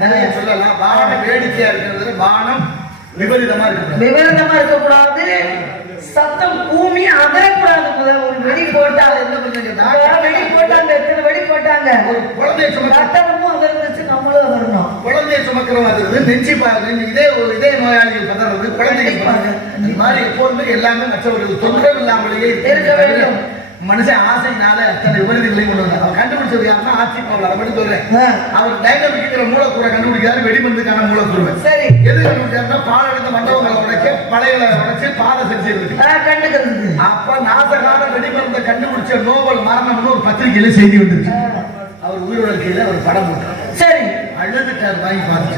நிறைய சொல்லலாம். வானம் வேடிக்கையா இருக்கிறது, வானம் விபரீதமா இருக்கு. விபரீதமா இருக்கக்கூடாது, சத்தம் பூமி அதரக்கூடாது. ஒரு வெடி போட்டா என்ன பண்ணுங்க, வெடி போட்டாங்க, எத்தனை வெடி போட்டாங்க, ஒரு குழந்தைய சுமக்கமும் அதர்ந்துச்சு, நம்மளும் அதரணும். குழந்தைய சுமக்கிறோம், அது நெஞ்சு பாருங்க. இதே நோயாளிகள் பதறது குழந்தைகள் இந்த மாதிரி எப்போதுமே எல்லாமே மற்றவர்களுக்கு தொந்தரவு இல்லாமலேயே இருக்க வேண்டும். மனுஷன் ஆசைனால தன்னை விபரீதங்களையும் கொண்டு வந்தார். அவர் கண்டுபிடிச்சது யாருன்னா ஆட்சி பவல். அதை பற்றி சொல்றேன். அவர் டைனமிக்கிற மூலக்கூறை கண்டுபிடிக்காரு, வெடிமருந்துக்கான மூலக்கூறு. சரி, எது கண்டுபிடிச்சாருன்னா பால் எடுத்த மண்டபங்களை உடைக்க, பழைகளை உடைச்சு பாதை செஞ்சு கண்டுக்கிறது. அப்ப நாசகால வெடிமருந்தை கண்டுபிடிச்ச நோபல் மரணம்னு ஒரு பத்திரிகையில செய்தி வந்துருச்சு. அவர் உயிரோட இருக்கையில ஒரு படம் போட்டார். சரி, அழுதுட்டார், வாங்கி பார்த்து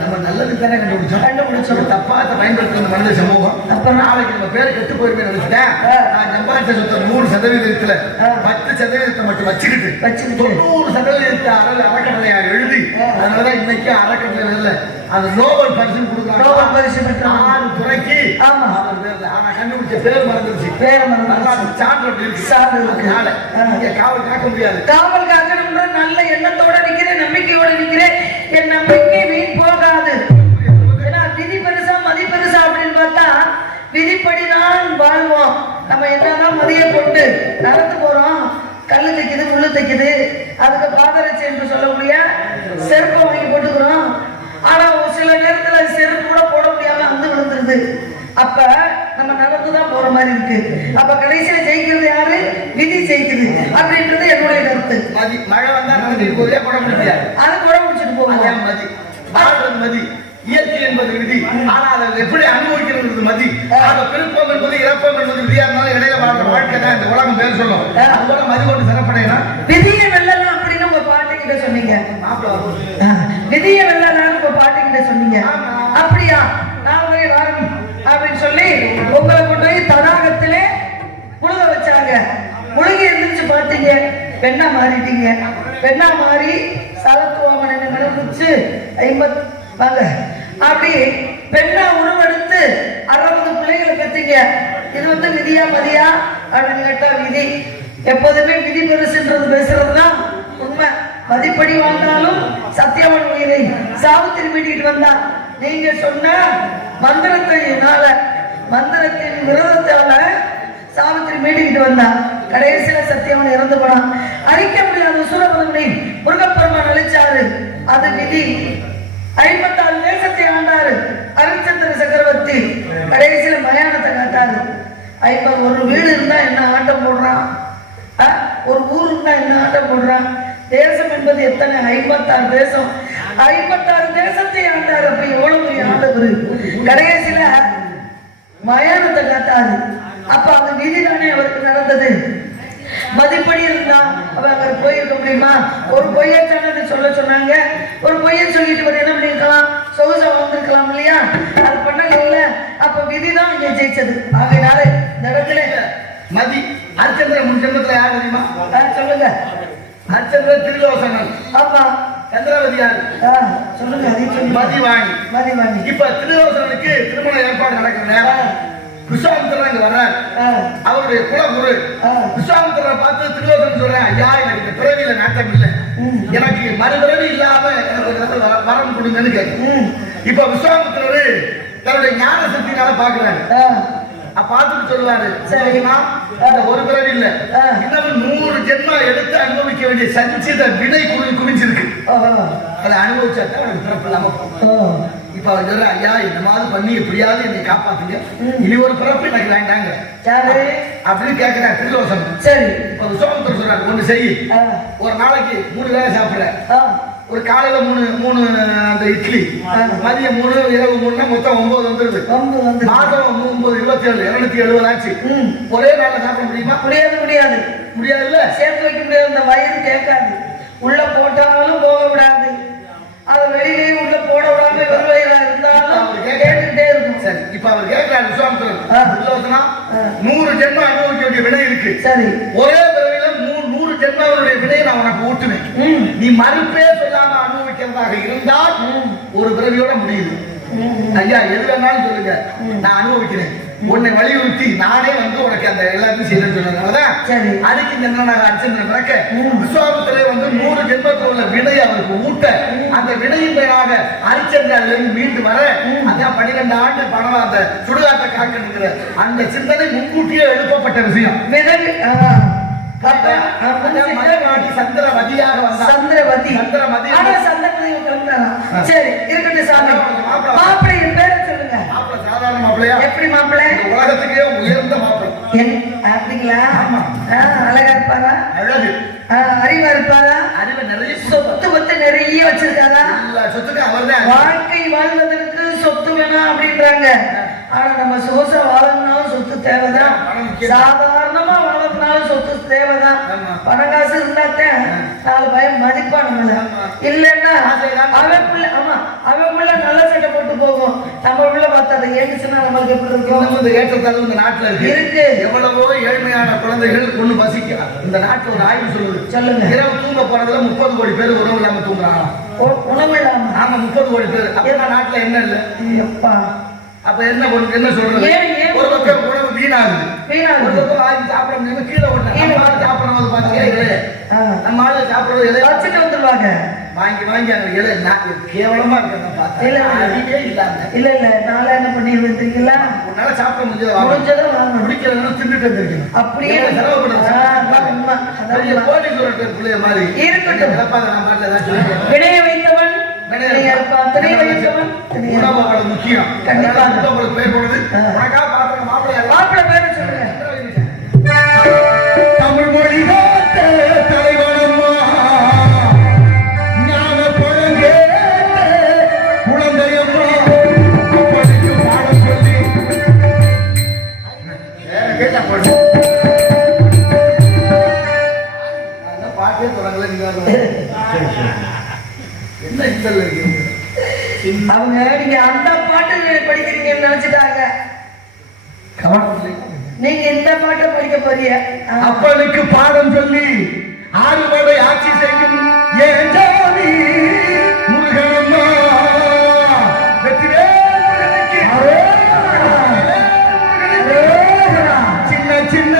நம்ம நல்லது தானே கண்டுபிடிச்சோம், தப்பா பயன்படுத்துற மனித சமூகம். அப்ப நாளைக்கு நம்ம பேர் கெட்டு போயிருமே நினைச்சிட்டேன். நான் சம்பாதிச்ச சொத்த 3% 10% மட்டும் வச்சுக்கிட்டு 90% அறக்கட்டளையா எழுதி, அதனாலதான் இன்னைக்கு அறக்கட்டளை அந்த நோபல் பரிசு கொடுக்குறாங்க. 6 துறைக்கு கண்டுபிடிச்ச பேர் மறந்துருச்சு. காவல் காக்க முடியாது. காவல் காக்கணும்ன்ற நல்ல எண்ணத்தோட நிக்கிறேன், நம்பிக்கையோட நிக்கிறேன். என் நம்பிக்கை வீண் போகாது. ஏன்னா விதி பெருசா மதி பெருசா அப்படின்னு பார்த்தா விதிப்படிதான் வாழ்வோம். நம்ம என்னதான் மதியை போட்டு நடந்து போறோம், கல்லு தைக்குது, முள்ளு தைக்குது, அதுக்கு பாதரட்சி என்று சொல்லக்கூடிய செருப்பை வாங்கி போட்டுக்கிறோம். ஆனா ஒரு சில நேரத்துல செருப்பு கூட போட முடியாம வந்து விழுந்துருது. அப்ப நம்ம நடந்துதான் போற மாதிரி இருக்கு. அப்ப கடைசியில ஜெயிக்கிறது யாரு? விதி ஜெயிக்குது அப்படின்றது என்னுடைய கருத்து. மழை வந்தா போதே போட முடியாது, அது கூட முடிச்சுட்டு போவோம். மதி இயற்கை என்பது விதி. ஆனா அதை எப்படி அனுபவிக்கிறது மதி. அந்த பிறப்பம் என்பது இறப்பம் என்பது விதியா இருந்தாலும் இடையில வாழ்ற வாழ்க்கை தான் இந்த உலகம் பேர் சொல்லும். அதுபோல மதி கொண்டு சிறப்படையலாம். விதியை வெல்லலாம் அப்படின்னு உங்க பாட்டுக்கிட்ட சொன்னீங்க. விதியை வெல்லலாம் உங்க பாட்டுக்கிட்ட சொன்னீங்க. அப்படியா? நான் வரும் அப்படின்னு சொல்லி உங்களை கொண்டு போய் தடாகத்திலே முழுக வச்சாங்க. முழுகி எந்திரிச்சு பார்த்தீங்க, பெண்ணா மாறிட்டீங்க. பெண்ணா மாறி சலத்துவமனை நினைச்சு 50 வாங்க அப்படி பெண்ணா உருவெடுத்து 60 பிள்ளைகளை பெற்றீங்க. இது வந்து விதியா மதியா அப்படின்னு கேட்டா விதி. எப்போதுமே விதி பெருசுன்றது பேசுறதுதான் உண்மை. மதிப்படி வாழ்ந்தாலும் சத்தியவன் உயிரை சாவித்திரி மீட்டிட்டு வந்தா. நீங்க சொன்ன மந்திரத்தின் விரோதத்தால சாவித்திரி மீட்டிக்கிட்டு வந்தா. கடைசியில சத்தியவன் இறந்து போனான். அழிக்க முடியாத சூரபதமனை முருகப்பெருமான் அழிச்சாரு. அது விதி. 56 தேசத்தை ஆண்டாரு ஹரிச்சந்திர சக்கரவர்த்தி. கடைசியில மயானத்தை காட்டாரு. 50 ஒரு வீடு இருந்தா என்ன ஆட்டம் போடுறான், ஒரு ஊர் இருந்தா என்ன ஆட்டம் போடுறான். தேசம் என்பது எத்தனை? 56 தேசம். 56 தேசத்தை ஆண்டாரு. அப்ப எவ்வளவு பெரிய ஆண்டவர். கடைசியில மயானத்தை காட்டாரு. அப்ப அந்த விதி தானே அவருக்கு நடந்தது. மதிப்படி இருந்தா அவ அங்க போயிருக்க முடியுமா? ஒரு பொய்யத்தானு சொல்ல சொன்னாங்க. ஒரு பொய்ய சொல்லிட்டு வர என்ன பண்ணிருக்கலாம்? சொகுசா வந்திருக்கலாம் இல்லையா? அது பண்ணல இல்ல. அப்ப விதிதான் இங்க ஜெயிச்சது. ஆகையினால இந்த இடத்துல மதி ஹரிச்சந்திர முன் ஜென்மத்துல யார் தெரியுமா? சொல்லுங்க. ஹரிச்சந்திர திரிலோசனன். ஆமா. சந்திரவதி யாரு? சொல்லுங்க. அதையும் சொல்லுங்க. மதிவாணி. இப்ப திரிலோசனனுக்கு திருமண ஏற்பாடு நடக்கிற நேரம் விஸ்வாமித்திரன் இங்க வர்றாரு. அவருடைய குலகுரு விஸ்வாமித்திரனை பார்த்து திரிலோசனன் சொல்றேன், ஐயா எனக்கு இந்த பிறவியில நாட்டம் இல்லை, எனக்கு மறுபிறவி இல்லாம எனக்கு வரம் கொடுங்கன்னு கேட்கும். இப்ப விஸ்வாமித்திரரு தன்னுடைய ஞான சக்தினால பாக்குறாரு. பார்த்துட்டு சொல்லுவாரு, சரிங்களா இந்த ஒரு பிறவி இல்ல, இன்னும் 100 ஜென்மம் எடுத்து அனுபவிக்க வேண்டிய சஞ்சித வினை குவிஞ்சிருக்கு. அதை அனுபவிச்சாதான் அவனுக்கு பிறப்பு இல்லாம போகும். இப்ப அவர் சொல்ற, ஐயா இந்த மாதிரி பண்ணி எப்படியாவது என்னை காப்பாத்துங்க, இனி ஒரு பிறப்பு எனக்கு வேண்டாங்க அப்படின்னு கேட்கிறார் திரிலோசனன். சரி. இப்ப விஸ்வாமித்திரர் சொல்றாரு, ஒண்ணு செய், ஒரு நாளைக்கு 3 வேளை சாப்பிடுற, ஒரு காலையில 3 அந்த இட்லி, மதியம் 3, இரவு 3, மொத்தம் 9 வந்துருது. மாதம் 9, 27, 270 ஆச்சு. ஒரே நாள்ல சாப்பிட முடியுமா? முடியாது இல்ல. சேர்த்து வைக்க முடியாது. இந்த வயிறு கேட்காது. உள்ள போட்டாலும் போக விடாது. அது வெளியிலே உள்ள போட விடாம வெறும் வயிறா இருந்தாலும் கேட்டுக்கிட்டே இருக்கும். சரி. இப்ப அவர் கேட்கிறார் விஸ்வாமித்திரன், 100 ஜென்மம் அனுபவிக்க வேண்டிய வினை இருக்கு. சரி. ஒரே பிறவில 100 ஜென்மாவுடைய வினையை நான் உனக்கு ஊட்டுவேன். நீ மறுப்பே சொல்லாம அனுபவிக்கிறதாக இருந்தால் ஒரு பிறவியோட முடியுது. ஐயா எது வேணாலும் சொல்லுங்க, நான் அனுபவிக்கிறேன். உன்னை வலியுறுத்தி நானே வந்து உனக்கு அந்த எல்லாத்தையும் செய்யணும்னு சொன்னதுனாலதான் அதுக்கு இந்த ஹரிச்சந்திரன் பிறக்க விஸ்வாமித்திரரை 100 ஜென்மத்தில் உள்ள வினையை அவருக்கு ஊட்ட, அந்த வினையின் பெயராக ஹரிச்சந்திரன் மீண்டு வர, அதான் 12 ஆண்டு பணம் அந்த சுடுகாட்டை காக்கிற அந்த சிந்தனை முன்கூட்டியே எழுப்பப்பட்ட விஷயம். சந்திரவதியாக வந்தார். சந்திரவதி. சரி இருக்கட்டும் சாமி. மாப்பிள்ளையின் பேரை சொல்லுங்க. மாப்பிள்ளை சாதாரண மாப்பிள்ளையா? எப்படி மாப்பிள்ளை? உலகத்துக்கே உயர்ந்த மாப்பிள்ளை. அப்படிங்களா? அழகா இருப்பாரா? அழகு. அறிவா இருப்பாரா? அறிவு நிறைய. சொத்து நிறைய வச்சிருக்காரா? சொத்துக்கு அவர்தான். வாழ்க்கை வாழ்வதற்கு சொத்து வேணாம் அப்படின்றாங்க. ஆனா நம்ம சொகுசா வாழணும்னாலும் சொத்து தேவைதான். சாதாரணமா வாழணும்னாலும் சொத்து தேவைதான். பணம் காசு இருந்தாத்தான் 4 பயம் மதிப்பா நம்மள. இல்லன்னா அவன் பிள்ளை நல்ல சட்டை போட்டு போகும், நம்ம பிள்ளை பார்த்தா அதை ஏற்றுச்சுன்னா நம்மளுக்கு எப்படி இருக்கும்? ஏற்றத்தாலும் இந்த நாட்டுல இருக்கு. எவ்வளவோ ஏழ்மையான குழந்தைகள் ஒண்ணு வசிக்கிறார். இந்த நாட்டுல ஒரு ஆய்வு சொல்லுங்க. இரவு தூங்க போறதுல 30 கோடி பேர் உணவு இல்லாம தூங்குறாங்க. உணவு இல்லாம? ஆமா, 30 கோடி பேர். அப்ப நாட்டுல என்ன இல்ல? அப்ப என்ன சொல்றது? ஒரு பக்கம் உணவு வீணாகுது, ஒரு பக்கம் வாங்கி சாப்பிட முடியும், கீழே ஓட்டுறாங்க. சாப்பிடறது பாத்தீங்க, நம்ம ஆளு சாப்பிடுறது வச்சுட்டு வந்துருவாங்க. வாங்கி அந்த இலை கேவலமா இருக்கு. இல்ல நாளை என்ன பண்ணிடுவேன் தெரியுங்களா? உன்னால சாப்பிட முடிஞ்சதான் முடிக்கிறதுனா தின்னுட்டு வந்திருக்கணும். அப்படியே கோடீஸ்வரர் பிள்ளைய மாதிரி இருக்கட்டும். வினைய வைத்தவன் முக்கியம். பேர் போனது மாப்பிள்ளை பேரு சொல்லுங்க. தமிழ் மொழி தலைவனம்மா ஞான பழங்கே குழந்தையம்மா படிக்கு பாடம் சொல்லி பாட்டே தொடங்கல. என்ன இத்தல் அவங்க நீங்க அந்த பாட்டு படிக்கிறீங்கன்னு நினைச்சிட்டாங்க. நீங்க இந்த பாட்டை படிக்க போறீங்க. அப்பனுக்கு பாடம் சொல்லி 6 வரை ஆட்சி செய்யும் ஏன் ஜாதி முருகனம்மா சின்ன சின்ன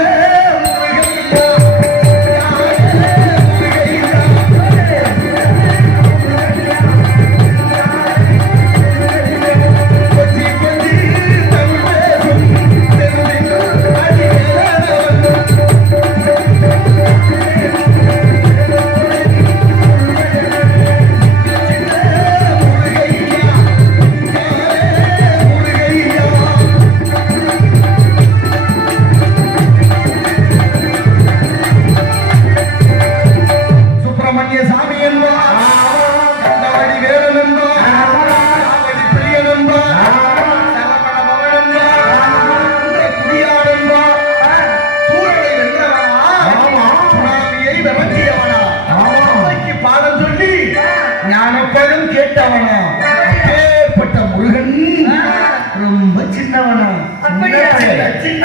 பெரியவனா அப்பேற்பட்ட முருகன் ரொம்ப சின்னவனா அப்படியா? சின்ன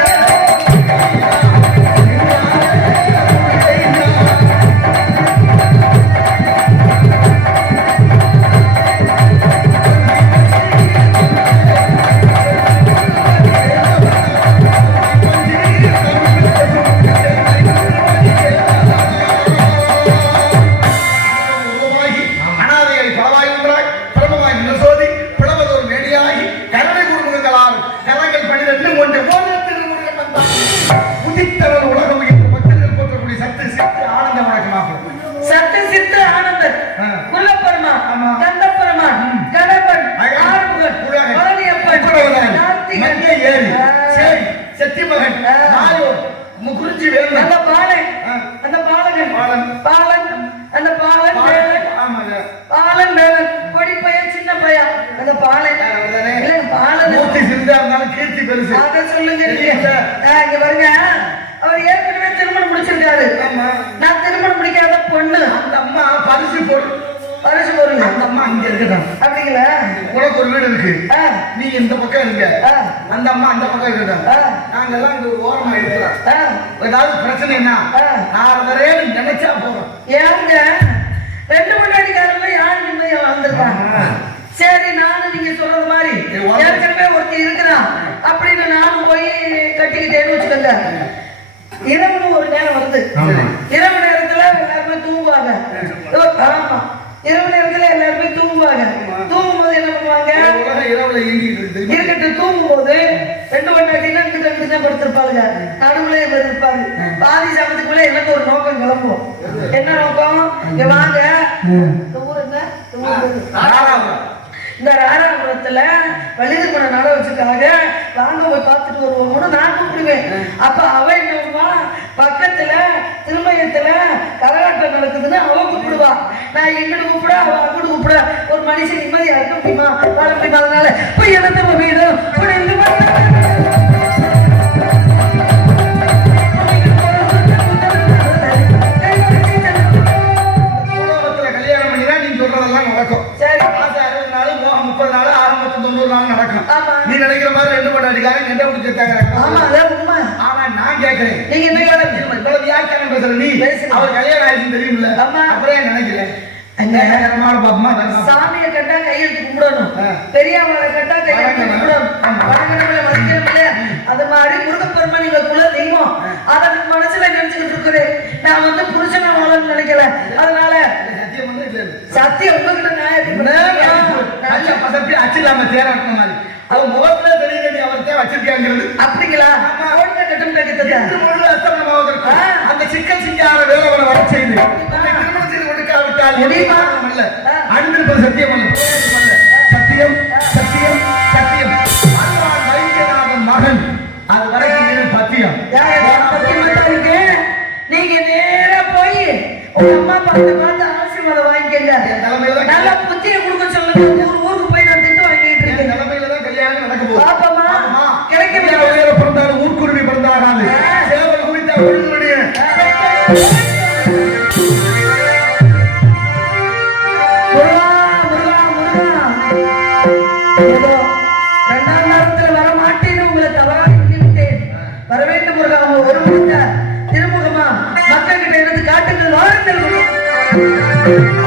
சத்து சித்து ஆனந்தர் குலப்பெருமா கந்தப்பெருமா கணபன் ஆறுமுகன் பழனியப்பன் கார்த்திகன் செத்திமகன் குறிஞ்சி வேணும் அந்த பாலன் அந்த பாலகன் பாலன் அந்த பாலன் வேலன் பாலன் வேலன் கொடி பையன் சின்ன பையன் அந்த பாலன் இல்ல பாலன் மூர்த்தி சிறிதா இருந்தாலும் கீர்த்தி பெருசு அத சொல்லுங்க இங்க பாருங்க அவர் ஏற்கனவே திருமணம் முடிச்சிருக்காரு நான் திருமணம் முடிக்காத பொண்ணு அந்த அம்மா பரிசு பொருள் அந்த அம்மா இங்க இருக்கட்டும் அப்படிங்களா உனக்கு ஒரு வீடு இருக்கு நீ இந்த பக்கம் இருக்க அந்த அம்மா அந்த பக்கம் இருக்கட்டும் நாங்க எல்லாம் இங்க ஒரு ஓரமா இருக்கிறோம் ஏதாவது பிரச்சனைனா நான் வரேன்னு நினைச்சா போறோம் ஏங்க ரெண்டு முன்னாடிக்காரங்க யார் நிம்மதியா வாழ்ந்துருக்காங்க சரி நானும் நீங்க சொல்றது மாதிரி ஏற்கனவே ஒருத்தி இருக்கிறான் அப்படின்னு நானும் போய் கட்டிக்கிட்டேன்னு வச்சுக்கோங்க இரவுன்னு ஒரு நேரம் வருது இரவு நேரத்துல எல்லாருமே தூங்குவாங்க ஆமா இரவு நேரத்துல எல்லாருமே தூங்குவாங்க தூங்கும் போது என்ன பண்ணுவாங்க இருக்கட்டும் தூங்கும் போது ரெண்டு வண்டாட்டினா இங்கிட்ட படுத்திருப்பாங்க நடுவுல இருப்பாரு பாதி சமத்துக்குள்ள எனக்கு ஒரு நோக்கம் கிளம்பும் என்ன நோக்கம் இங்க வாங்க இந்த ஊர் என்ன இந்த ராராபுரத்துல வள்ளிதர்மனை நட வச்சுக்காக வாங்க போய் பார்த்துட்டு வருவோம்னு நான் கூப்பிடுவேன் அப்ப அவ என்னவா பக்கத்துல திருமயத்துல கரகாட்டம் நடக்குதுன்னு அவ கூப்பிடுவா நான் எங்கிட்டு கூப்பிட அவ அங்கிட்டு கூப்பிட ஒரு மனுஷன் நிம்மதியா இருக்க முடியுமா வாழ முடியுமா அதனால போய் இழந்த வீடு நீ நினைக்கிற மாதிரி ரெண்டு பண்ணாடிக்காரன் கெட்ட பிடிச்சிருக்காங்க ஆனா நான் கேட்கிறேன் நீங்க என்ன இவ்வளவு வியாக்கியானம் பேசுற நீ அவர் கல்யாணம் ஆயிடுச்சுன்னு தெரியுமில்ல அப்புறம் நினைக்கிறேன் சாமியை கட்டா கையெழுத்து கும்பிடணும் பெரியவங்களை கட்டா கையெழுத்து கும்பிடணும் அது மாதிரி முருகப்பெருமான் நீங்க குல தெய்வம் அதை மனசுல நினைச்சுக்கிட்டு இருக்கிறேன் நான் வந்து புருஷனா வாழணும்னு நினைக்கல அதனால சத்தியம் உங்ககிட்ட அச்சில்லாம தேராட்டம் மாதிரி அவன் முகத்துல தெரியுது அவர்கிட்ட வச்சிருக்காங்கிறது அப்படிங்களா அந்த சிக்கல் சிங்கார வேலைகளை வர செய்து திருமணம் செய்து கொடுக்காவிட்டால் அன்பிருப்பது சத்தியம் அல்ல சத்தியம் சத்தியம் சத்தியம் வைத்தியநாதன் மகன் அது வரைக்கும் பத்தியம் நீங்க நேரா போய் உங்க அம்மா பார்த்த